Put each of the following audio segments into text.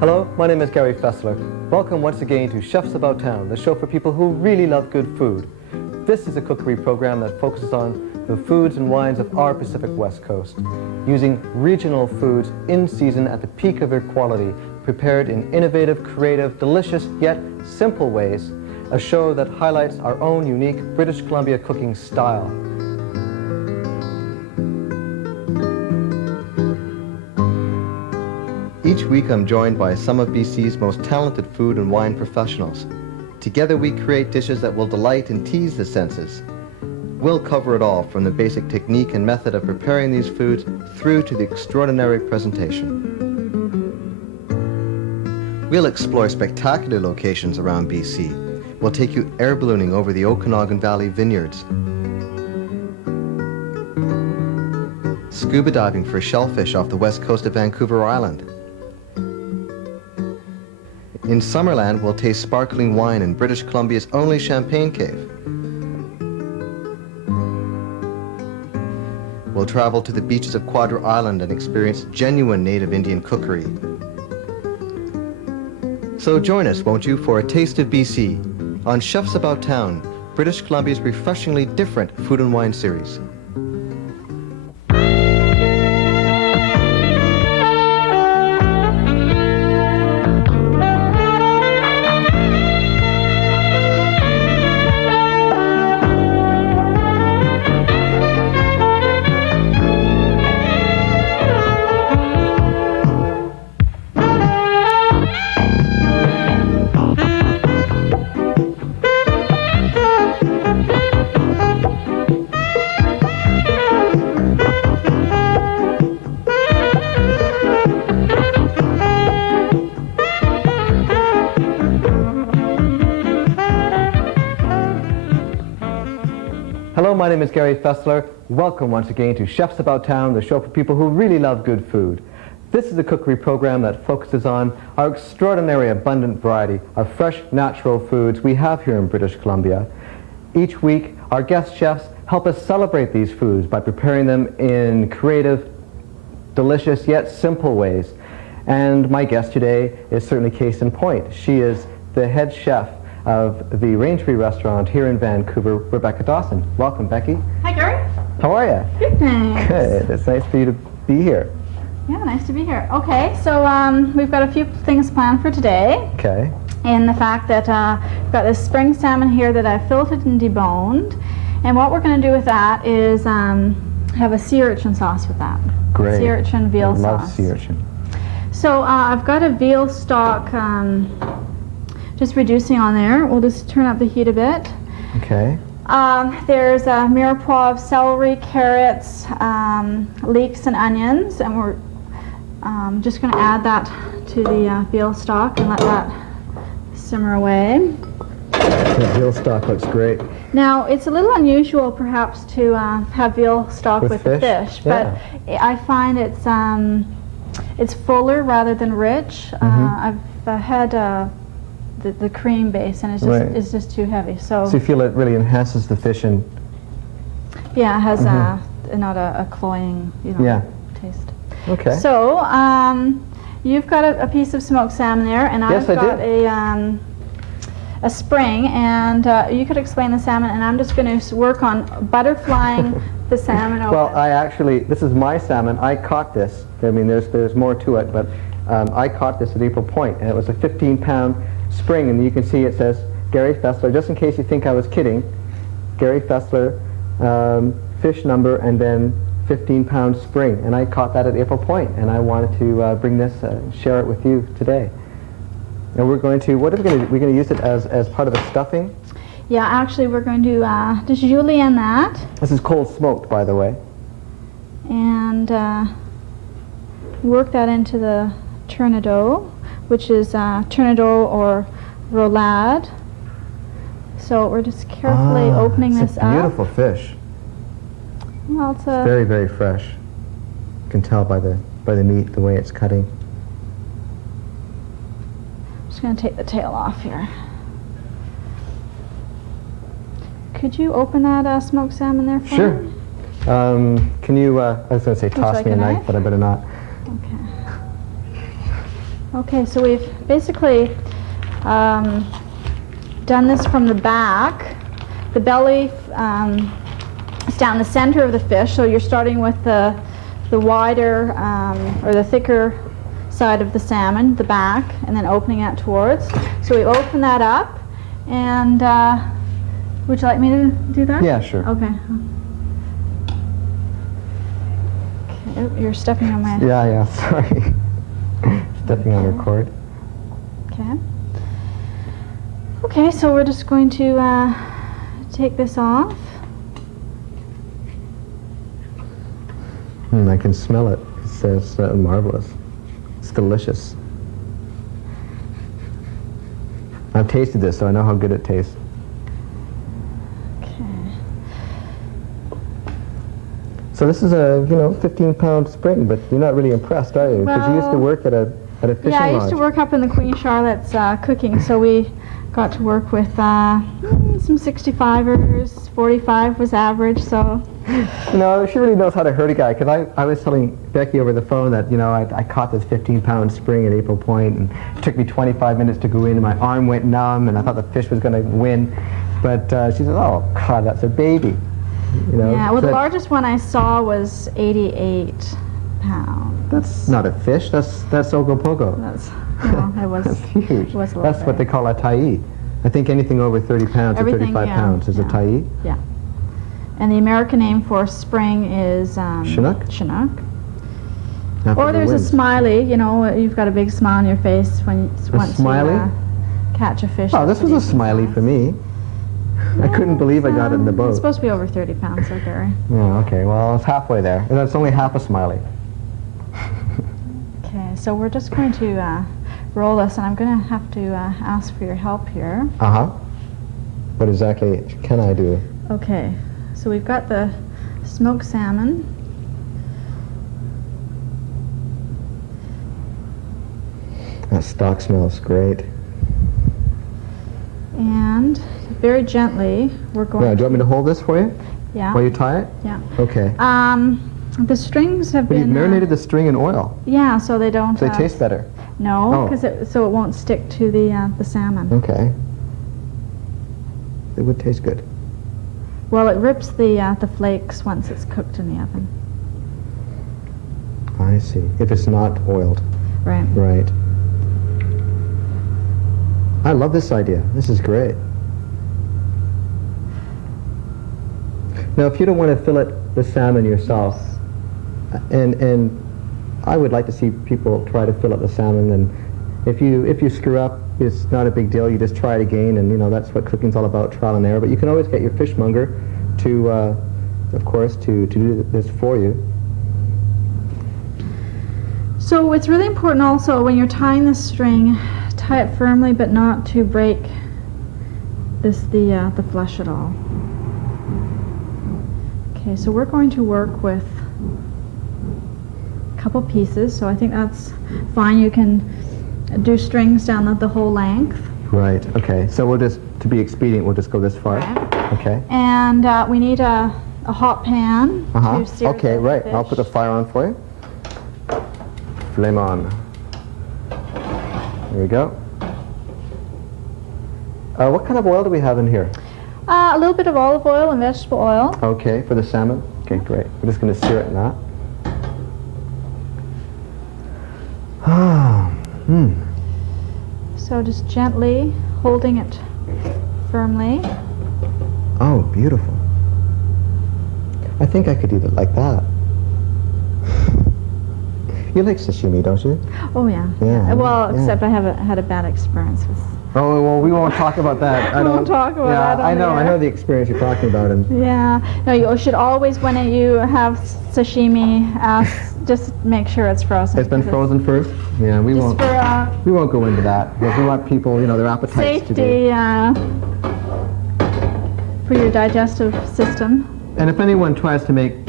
Hello, my name is Gary Faessler. Welcome once again to Chefs About Town, the show for people who really love good food. This is a cookery program that focuses on the foods and wines of our Pacific West Coast, using regional foods in season at the peak of their quality, prepared in innovative, creative, delicious, yet simple ways, a show that highlights our own unique British Columbia cooking style. Each week I'm joined by some of BC's most talented food and wine professionals. Together we create dishes that will delight and tease the senses. We'll cover it all, from the basic technique and method of preparing these foods through to the extraordinary presentation. We'll explore spectacular locations around BC. We'll take you air ballooning over the Okanagan Valley vineyards, scuba diving for shellfish off the west coast of Vancouver Island. In Summerland, we'll taste sparkling wine in British Columbia's only champagne cave. We'll travel to the beaches of Quadra Island and experience genuine native Indian cookery. So join us, won't you, for a taste of BC on Chefs About Town, British Columbia's refreshingly different food and wine series. Hello, my name is Gary Faessler. Welcome once again to Chefs About Town, the show for people who really love good food. This is a cookery program that focuses on our extraordinary abundant variety of fresh, natural foods we have here in British Columbia. Each week, our guest chefs help us celebrate these foods by preparing them in creative, delicious, yet simple ways. And my guest today is certainly case in point. She is the head chef of the Raintree Restaurant here in Vancouver, Rebecca Dawson. Welcome, Becky. Hi, Gary. How are you? Good, thanks. Good. It's nice for you to be here. Yeah, nice to be here. Okay, so we've got a few things planned for today. Okay. In the fact that we've got this spring salmon here that I've filleted and deboned. And what we're going to do with that is have a sea urchin sauce with that. Great. Sea urchin veal sauce. I love sea urchin. So I've got a veal stock just reducing on there. We'll just turn up the heat a bit. Okay. There's a mirepoix of celery, carrots, leeks, and onions, and we're just going to add that to the veal stock and let that simmer away. The veal stock looks great. Now, it's a little unusual perhaps to have veal stock with the fish, yeah. But I find it's fuller rather than rich. I've had the cream base, and it's just too heavy. So you feel it really enhances the fish, and yeah, it has not a cloying taste. Okay. So you've got a piece of smoked salmon there, and I've got a spring, and you could explain the salmon, and I'm just going to work on butterflying the salmon open. Well, this is my salmon. I caught this. I mean, there's more to it, but I caught this at April Point, and it was a 15-pound spring, and you can see it says Gary Faessler, just in case you think I was kidding. Gary Faessler, fish number, and then 15-pound spring, and I caught that at April Point, and I wanted to bring this, share it with you today. And we're going to, we're going to use it as part of a stuffing. Yeah, actually we're going to just julienne that. This is cold smoked, by the way. And work that into the tournedos, which is tournedos or roulade. So we're just carefully opening this up. It's a beautiful fish. Well, it's very, very fresh. You can tell by the meat, the way it's cutting. I'm just going to take the tail off here. Could you open that smoked salmon there for me? Sure. Can you, I was going to say toss me a knife, but I better not. Okay. Okay, so we've basically done this from the back. The belly is down the center of the fish, so you're starting with the wider or the thicker side of the salmon, the back, and then opening it towards. So we open that up, and would you like me to do that? Yeah, sure. Okay. Okay, oh, you're stepping on my... Yeah, sorry. Stepping on your cord. Okay. Okay, so we're just going to take this off. I can smell it. It's marvelous. It's delicious. I've tasted this, so I know how good it tastes. Okay. So this is a 15-pound spring, but you're not really impressed, are you? Because you used to work at a fishing Yeah, I used lodge. to work up in the Queen Charlotte's cooking, so we got to work with some 65ers. 45 was average, so. She really knows how to hurt a guy, because I was telling Becky over the phone that, I caught this 15-pound spring at April Point, and it took me 25 minutes to go in, and my arm went numb, and I thought the fish was going to win. But she said, oh, God, that's a baby. Yeah, well, the largest one I saw was 88 pounds. That's not a fish, that's Ogopogo. It was. That's huge. It was a That's what they call a tai. I think anything over 30 pounds or 35 pounds is a tai. Yeah. And the American name for spring is Chinook? Chinook. After Or the there's a wind. smiley. You've got a big smile on your face once smiley? you catch a fish. Oh, that's this was a decent smiley size. for me. I couldn't believe I got it in the It's boat. supposed to be over 30 pounds, though, Gary. Yeah, okay, well, it's halfway there. And that's only half a smiley. Okay, so we're just going to roll this, and I'm going to have to ask for your help here. Uh-huh. What exactly can I do? Okay, so we've got the smoked salmon. That stock smells great. And very gently, we're going Yeah, do you want me to hold this for you Yeah. while you tie it? Yeah. Okay. The strings have But you've been... marinated the string in oil, Yeah, so they don't... so they taste better. No, Oh. because so it won't stick to the salmon. Okay. It would taste good. Well, it rips the flakes once it's cooked in the oven. I see. If it's not oiled. Right. Right. I love this idea. This is great. Now, if you don't want to fillet the salmon yourself, and I would like to see people try to fillet the salmon, and if you screw up, it's not a big deal. You just try it again, and that's what cooking's all about, trial and error. But you can always get your fishmonger to, of course, to do this for you. So it's really important also when you're tying the string, tie it firmly, but not to break the flesh at all. Okay, so we're going to work with a couple pieces, so I think that's fine. You can do strings down the whole length. Right. Okay. So we'll just, to be expedient, we'll just go this far. Right. Okay. And we need a hot pan to sear Okay. the Right. fish. I'll put the fire on for you. Flame on. There we go. What kind of oil do we have in here? A little bit of olive oil and vegetable oil. Okay, for the salmon. Okay, great. We're just going to sear it in that. So just gently holding it firmly. Oh, beautiful. I think I could eat it like that. You like sashimi, don't you? Oh yeah. Yeah, Well, yeah. except I haven't had a bad experience with. Oh, well, we won't talk about that. I We won't don't- talk about yeah, that on I know. the I air. know the experience you're talking about. And Yeah. No, you should always, when you have sashimi, just make sure it's frozen. it's been because frozen first. Yeah, we Just won't. for We won't go into that because we want people, their appetites to be. safety, for your digestive system. And if anyone tries to make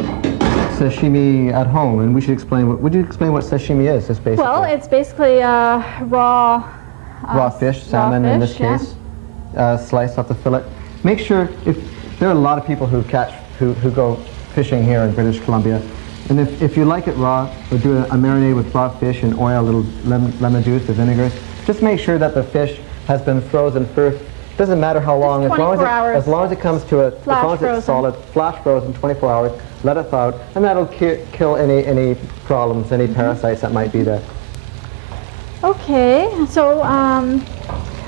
sashimi at home, and we should explain. Would you explain what sashimi is? Just basically. Well, it's basically raw. Raw fish, salmon in this fish, yeah. case, slice off the fillet. Make sure, if there are a lot of people who go fishing here in British Columbia, And if you like it raw, we'll do a marinade with raw fish and oil, a little lemon juice or vinegar. Just make sure that the fish has been frozen first. Doesn't matter how long, as long as it comes to as long as it's solid, flash frozen 24 hours, let it thaw out, and that'll kill any problems, any parasites that might be there. Okay, so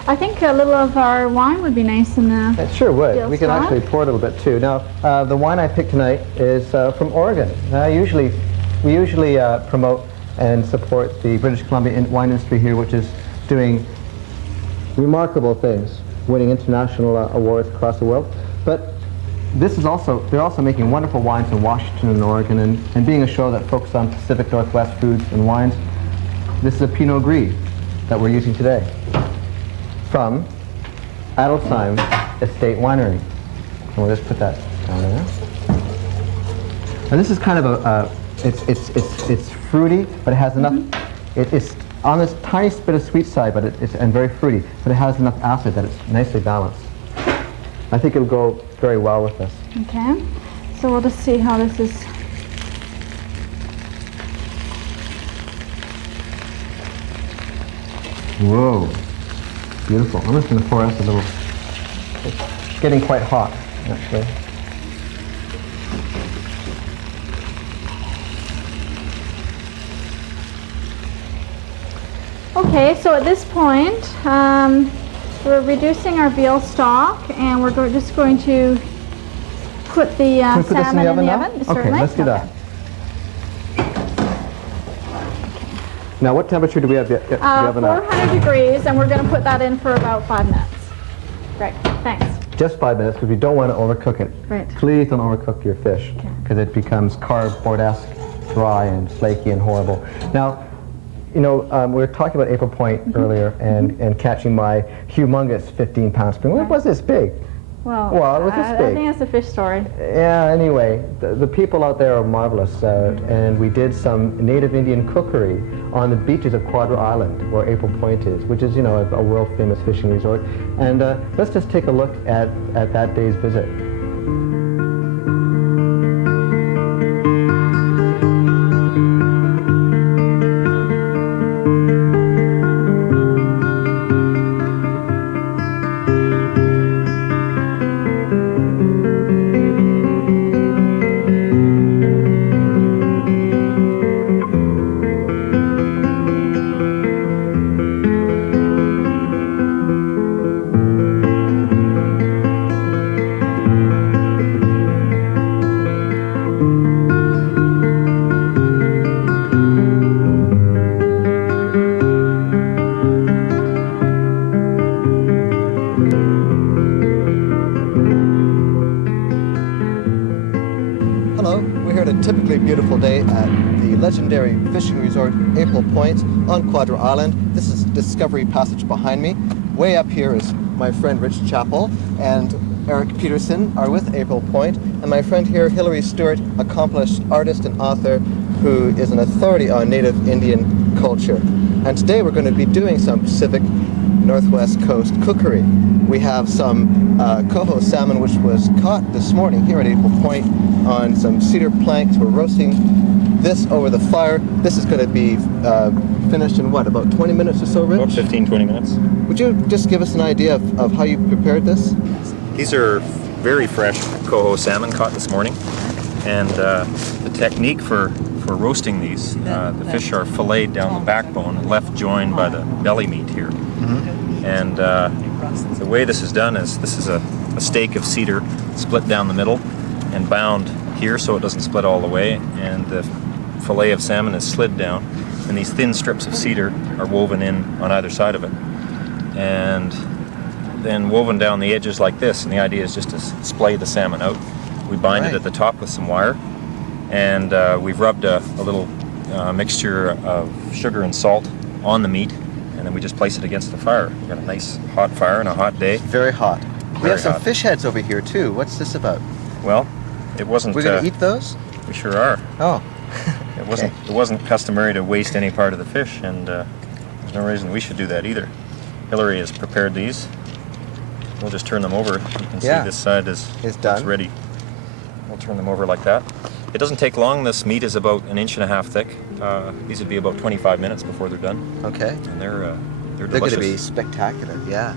I think a little of our wine would be nice in the It sure would. We can stock. actually pour a little bit too. Now, the wine I picked tonight is from Oregon. We usually promote and support the British Columbia wine industry here, which is doing remarkable things, winning international awards across the world. But this is they're also making wonderful wines in Washington and Oregon, and being a show that focuses on Pacific Northwest foods and wines, this is a Pinot Gris that we're using today from Adelsheim Estate Winery. And we'll just put that down there. And this is kind of it's fruity, but it has enough, it's on this tiny bit of sweet side, but and very fruity, but it has enough acid that it's nicely balanced. I think it'll go very well with this. Okay, so we'll just see how this is. Whoa, beautiful. I'm just going to pour us a little. It's getting quite hot, actually. Okay, so at this point, we're reducing our veal stock, and we're just going to put the Can we put salmon this in the oven now? oven. Okay, Certainly. let's do that. Now, what temperature do we have the oven at? 400 degrees, and we're going to put that in for about 5 minutes. Great, thanks. Just 5 minutes, because we don't want to overcook it. Right. Please don't overcook your fish, because it becomes cardboard-esque, dry and flaky and horrible. Now, you know, we were talking about April Point earlier and catching my humongous 15-pound spring. What was this big? Well, it was this big. I think it's a fish story. Yeah, anyway, the people out there are marvelous, and we did some native Indian cookery on the beaches of Quadra Island, where April Point is, which is, you know, a world-famous fishing resort. And let's just take a look at that day's visit. Typically beautiful day at the legendary fishing resort April Point on Quadra Island. This is Discovery Passage behind me. Way up here is my friend Rich Chappell and Eric Peterson are with April Point, and my friend here, Hilary Stewart, accomplished artist and author who is an authority on native Indian culture. And today we're going to be doing some Pacific Northwest Coast cookery. We have some coho salmon, which was caught this morning here at April Point on some cedar planks. We're roasting this over the fire. This is going to be finished in what, about 20 minutes or so, Rich? About 15, 20 minutes. Would you just give us an idea of how you prepared this? These are very fresh coho salmon caught this morning. And the technique for roasting these, the fish are filleted down the backbone and left joined by the belly meat here. Mm-hmm. And the way this is done is this is a steak of cedar split down the middle and bound here so it doesn't split all the way, and the fillet of salmon is slid down, and these thin strips of cedar are woven in on either side of it, and then woven down the edges like this, and the idea is just to splay the salmon out. We bind it at the top with some wire, and we've rubbed a little mixture of sugar and salt on the meat, and then we just place it against the fire. We've got a nice hot fire and a hot day. Very hot. We have some hot. fish heads over here too. What's this about? Well, it wasn't... We're going to eat those? We sure are. Oh. It wasn't customary to waste any part of the fish, and there's no reason we should do that either. Hilary has prepared these. We'll just turn them over. You can see this side is done. It's ready. We'll turn them over like that. It doesn't take long. This meat is about 1.5 inches thick. These would be about 25 minutes before they're done. Okay. And they're They're delicious. going to be spectacular, yeah.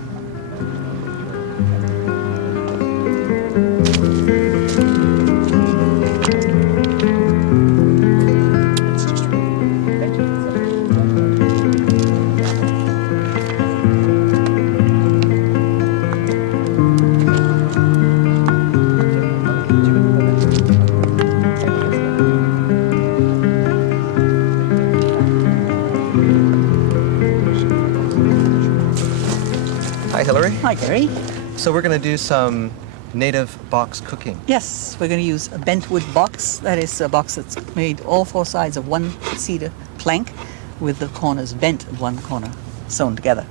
It's just Hi, Hilary. Hi, Gary. So we're going to do some native box cooking. Yes, we're going to use a bent wood box. That is a box that's made all four sides of one cedar plank with the corners bent and one corner sewn together.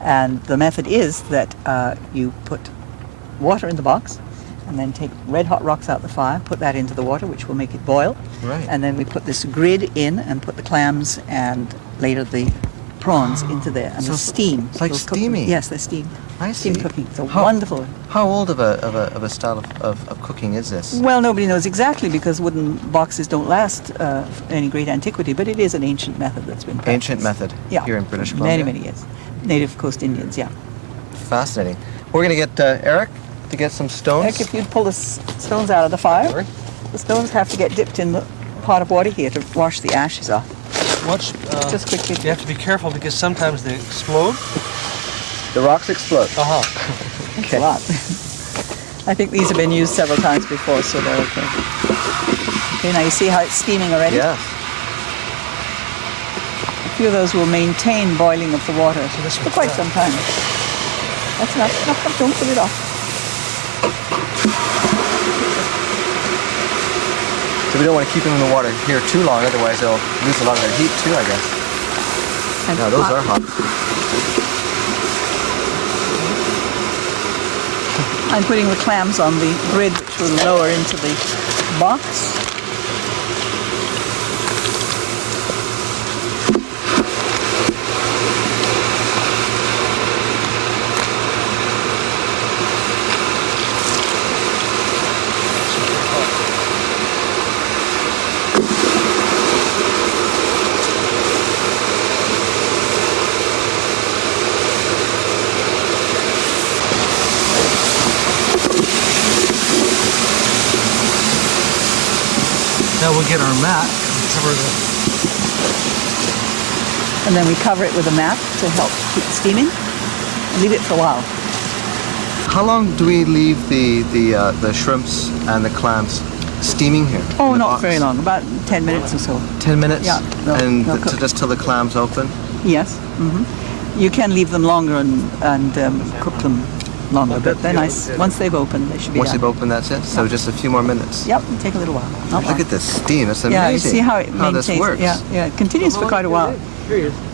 And the method is that you put water in the box and then take red hot rocks out the fire, put that into the water, which will make it boil. Right. And then we put this grid in and put the clams and later the prawns into there. And So the steam. it's like will cook them. steaming. Yes, they're steam. I Steam see. cooking. It's a How- wonderful. How old of a style of cooking is this? Well, nobody knows exactly because wooden boxes don't last any great antiquity, but it is an ancient method that's been practiced. Ancient method Yeah. here in British Columbia. Many years. Native Coast Indians, yeah. Fascinating. We're going to get Eric to get some stones. Heck, if you'd pull the stones out of the fire, Sorry. the stones have to get dipped in the pot of water here to wash the ashes off. Watch, Just quickly. you have to be careful because sometimes they explode. The rocks explode. Uh-huh. Thanks a lot. I think these have been used several times before, so they're okay. Okay, now you see how it's steaming already? Yeah. A few of those will maintain boiling of the water this for one's quite done. some time. That's enough. Enough. Don't put it off. So we don't want to keep them in the water here too long, otherwise they'll lose a lot of their heat too, I guess. And Now those are hot. I'm putting the clams on the grid, which will lower into the box. Now we'll get our mat and cover the... And then we cover it with a mat to help keep it steaming. And leave it for a while. How long do we leave the shrimps and the clams steaming here? Oh, in the not box? very long, about 10 minutes or so. 10 minutes? Yeah, they'll- and they'll cook. just till the clams open? Yes. You can leave them longer and cook them longer, but they're nice. Once they've opened, they should be Once done. they've opened, that's it? So just a few more minutes? Yep, take a little while. Not long. Look at this steam, it's amazing. Yeah, you see how it maintains. this works. Yeah, it continues for quite a while.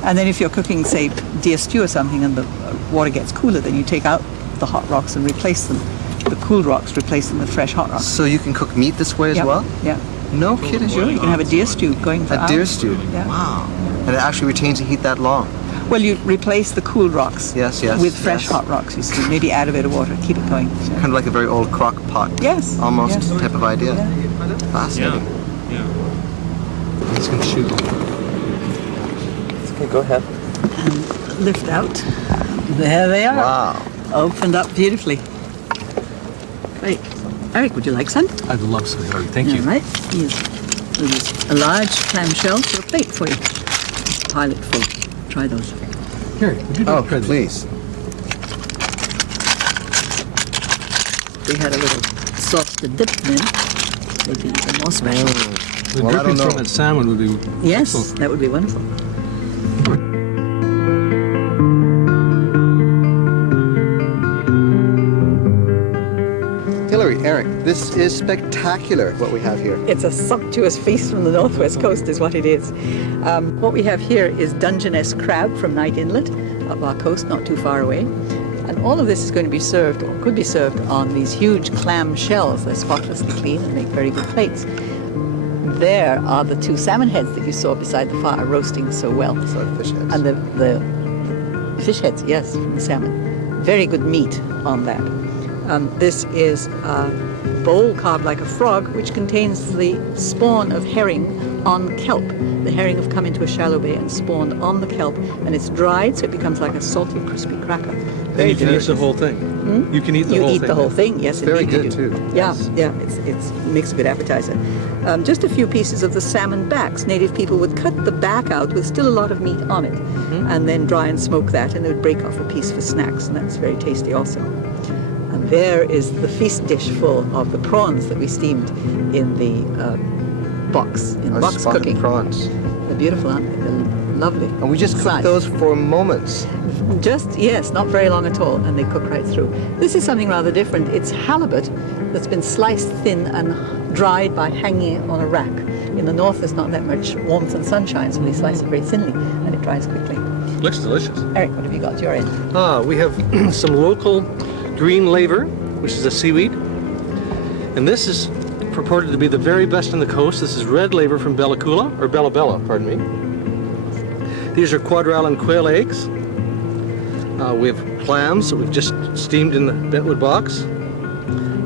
And then if you're cooking, say, deer stew or something, and the water gets cooler, then you take out the hot rocks and replace them. The cool rocks, replace them with fresh hot rocks. So you can cook meat this way as Yep, well? Yeah. No kidding. Sure, you can have a deer stew going for A hours. deer stew? Yeah. Wow. And it actually retains the heat that long? Well, you replace the cool rocks Yes, with fresh yes. hot rocks. You see, maybe add a bit of water, keep it going. So- Kind of like a very old crock pot. Yes. Almost yes. type of idea. Yeah. Fascinating. It's going to shoot. Okay, go ahead. Lift out. There they are. Wow. Opened up beautifully. Great. Eric, would you like some? I'd love some, Harry. Thank you. All right. Here's a large clamshell to a plate for you. Pile it full. Try those. Harry, would you do Oh, a present? please. They had a little sauce to dip them in. They'd be even more special. The Well, I don't drippings from know. that salmon would be... Yes, excellent. that would be wonderful. Hilary, Eric, this is spectacular what we have here. It's a sumptuous feast from the northwest coast is what it is. What we have here is Dungeness crab from Knight Inlet, up our coast, not too far away. And all of this is going to be served, or could be served, on these huge clam shells. They're spotlessly clean and make very good plates. There are the two salmon heads that you saw beside the fire roasting so well. So fish heads. And the fish heads, yes, from the salmon. Very good meat on that. This is bowl carved like a frog, which contains the spawn of herring on kelp. The herring have come into a shallow bay and spawned on the kelp, and it's dried, so it becomes like a salty, crispy cracker. Then you can eat the whole thing. You can eat the whole thing. You eat the whole thing, yes, Very indeed you good, do. too. Yeah, Yes. yeah, it makes a good appetizer. Just a few pieces of the salmon backs. Native people would cut the back out with still a lot of meat on it, and then dry and smoke that, and they would break off a piece for snacks, and that's very tasty also. And there is the feast dish full of the prawns that we steamed in the box, in box spotted cooking. prawns. They're beautiful, aren't they? They're lovely. And we just cooked Sliced. those for moments. Just, yes, not very long at all, and they cook right through. This is something rather different. It's halibut that's been sliced thin and dried by hanging it on a rack. In the north, there's not that much warmth and sunshine, so they slice it very thinly, and it dries quickly. Looks delicious. Eric, what have you got at your end? We have some local green laver, which is a seaweed. And this is purported to be the very best on the coast. This is red laver from Bella Coola, or Bella Bella, pardon me. These are Quadra Island quail eggs. We have clams that we've just steamed in the bentwood box.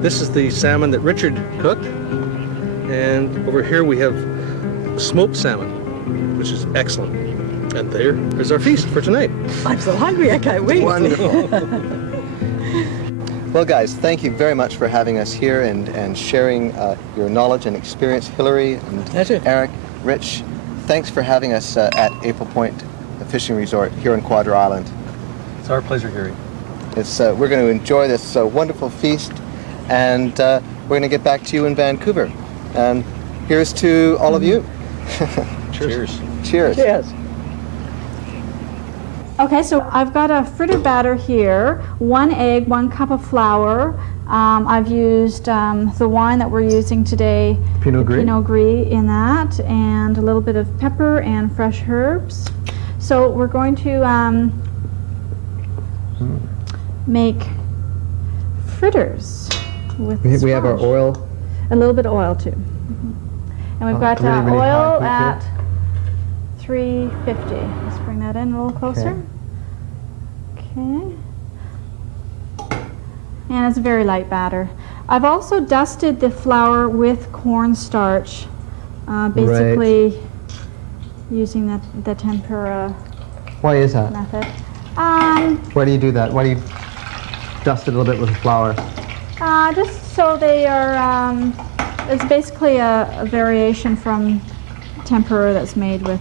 This is the salmon that Richard cooked. And over here we have smoked salmon, which is excellent. And there is our feast for tonight. I'm so hungry, I can't wait. Wonderful. Well, guys, thank you very much for having us here and sharing your knowledge and experience. Hilary and Pleasure. Eric, Rich, thanks for having us at April Point Fishing Resort here on Quadra Island. It's our pleasure, Gary. We're going to enjoy this wonderful feast, and we're going to get back to you in Vancouver. And here's to all of you. Cheers. Cheers. Cheers. Okay, so I've got a fritter batter here, 1 egg, 1 cup of flour. I've used the wine that we're using today, Pinot Gris. Pinot Gris in that, and a little bit of pepper and fresh herbs. So we're going to make fritters with We have our squash. oil. A little bit of oil too. And we've got really, really oil high at 350. Let's bring that in a little closer. Okay. And it's a very light batter. I've also dusted the flour with cornstarch, basically using the tempura Why is that? method. Why do you do that? Why do you dust it a little bit with flour? Just so they are, it's basically a variation from tempura that's made with,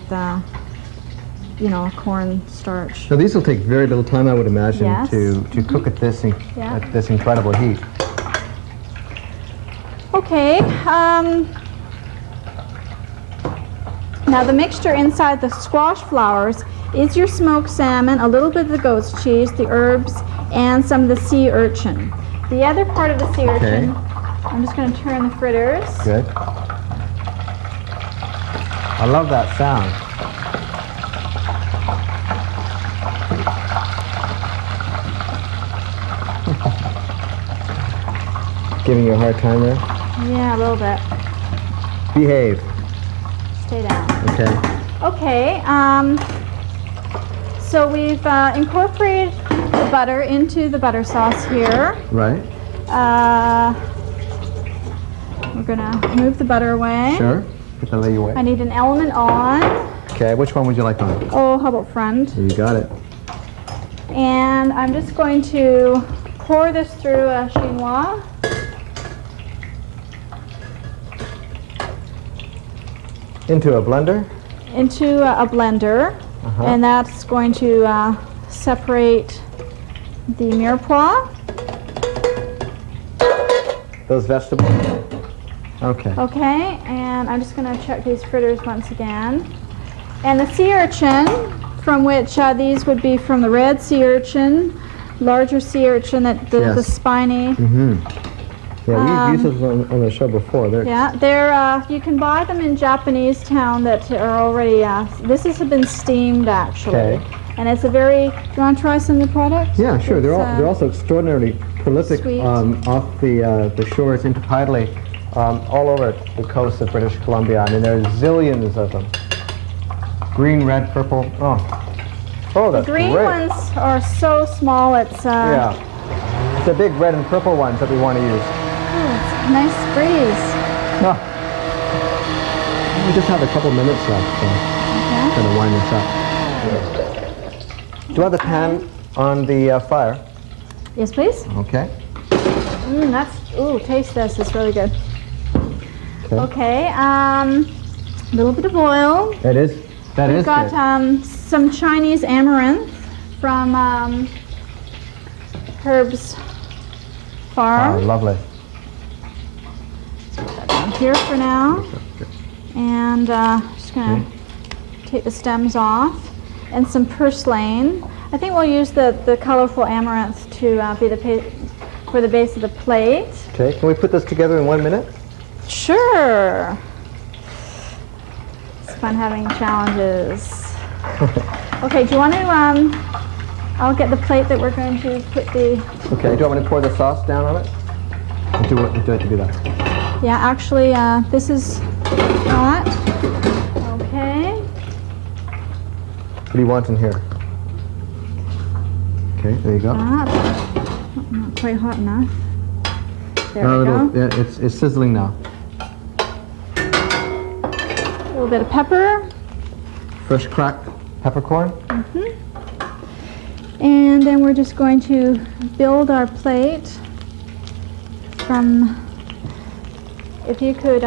cornstarch. So these will take very little time, I would imagine, Yes. to cook at this Yeah. at this incredible heat. Okay. Now the mixture inside the squash flowers is your smoked salmon, a little bit of the goat's cheese, the herbs, and some of the sea urchin. The other part of the sea urchin, I'm just going to turn the fritters. Good. I love that sound. Giving you a hard time there? Yeah, a little bit. Behave. Stay down. Okay. Okay. So we've incorporated the butter into the butter sauce here. Right. We're gonna move the butter away. Sure. Get the lady away. I need an element on. Okay. Which one would you like on? Oh, how about front? You got it. And I'm just going to pour this through a chinois. Into a blender. Into a blender, and that's going to separate the mirepoix. Those vegetables. Okay. Okay, and I'm just going to check these fritters once again. And the sea urchin, from which these would be from the red sea urchin, larger sea urchin, that the Yes. spiny. Yeah, we've used those on the show before. They're you can buy them in Japanese town that are already. This has been steamed actually, Okay. and it's a very. Do you want to try some of the product? Yeah, sure. They're It's, they're also extraordinarily prolific sweet. off the shores intertidally, all over the coast of British Columbia. I mean, there's zillions of them. Green, red, purple. Oh, that's The green great. ones are so small. It's Yeah, it's the big red and purple ones that we want to use. Oh, it's nice breeze. Oh. We just have a couple minutes left, so I'm Okay. going to wind this up. Do you want the pan on the fire? Yes, please. Okay. Taste this. It's really good. Okay. Okay. A little bit of oil. That is We've got good. some Chinese amaranth from Herb's Oh, farm. lovely. Put that down here for now. And just gonna take the stems off. And some purslane. I think we'll use the colorful amaranth to be for the base of the plate. Okay, can we put this together in 1 minute? Sure. It's fun having challenges. Okay, do you want to, I'll get the plate that we're going to put the... Okay, do you want me to pour the sauce down on it? Or do you want to do that? Yeah, actually, this is hot. Okay. What do you want in here? Okay, there you go. Not quite hot enough. There we go. Yeah, it's sizzling now. A little bit of pepper. Fresh cracked peppercorn. And then we're just going to build our plate from, if you could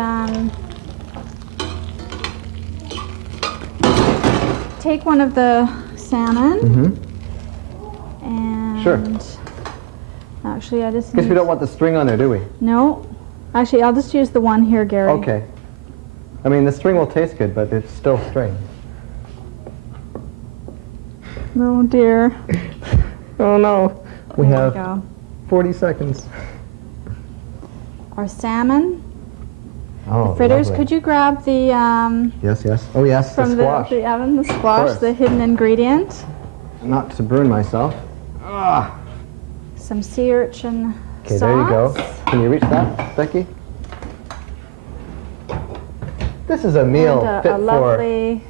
take one of the salmon. And Sure. actually I just Guess need, we don't want the string on there, do we? no, actually I'll just use the one here, Gary. Okay. I mean, the string will taste good, but it's still string. Oh dear. Oh no. We There have go. 40 seconds. Our salmon. Oh, Fritters, lovely. could you grab the Yes, yes. Oh, yes, from the squash. the oven, the squash, course. the hidden ingredient. Not to burn myself. Ah. Some sea urchin Okay, sauce. there you go. Can you reach that, Becky? This is a meal And fit a for lovely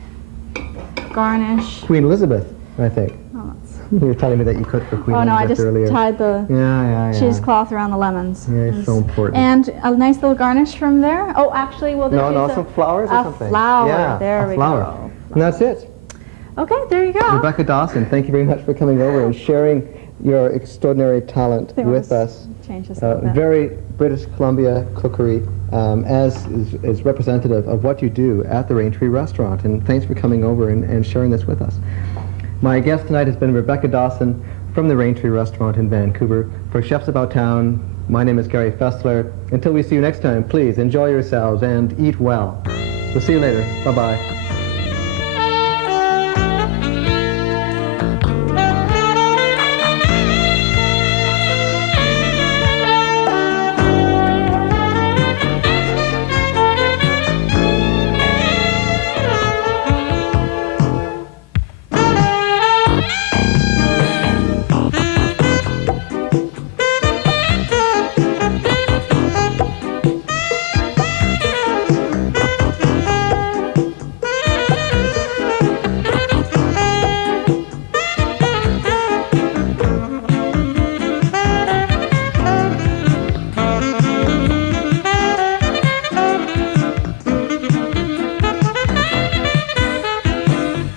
garnish. Queen Elizabeth, I think. Oh, that's- You were telling me that you cooked for Queen oh, no, I Elizabeth just earlier. tied the Yeah. cheesecloth around the lemons. Yeah, it's so important. And a nice little garnish from there. Oh, actually, we'll just use some flowers or a something. flower. Yeah, There a we flower. go. And that's it. Okay, there you go. Rebecca Dawson, thank you very much for coming over and sharing your extraordinary talent I think we'll with just us. change this a little bit. Very British Columbia cookery, as is representative of what you do at the Raintree Restaurant. And thanks for coming over and sharing this with us. My guest tonight has been Rebecca Dawson from the Raintree Restaurant in Vancouver. For Chefs About Town, my name is Gary Faessler. Until we see you next time, please enjoy yourselves and eat well. We'll see you later. Bye-bye.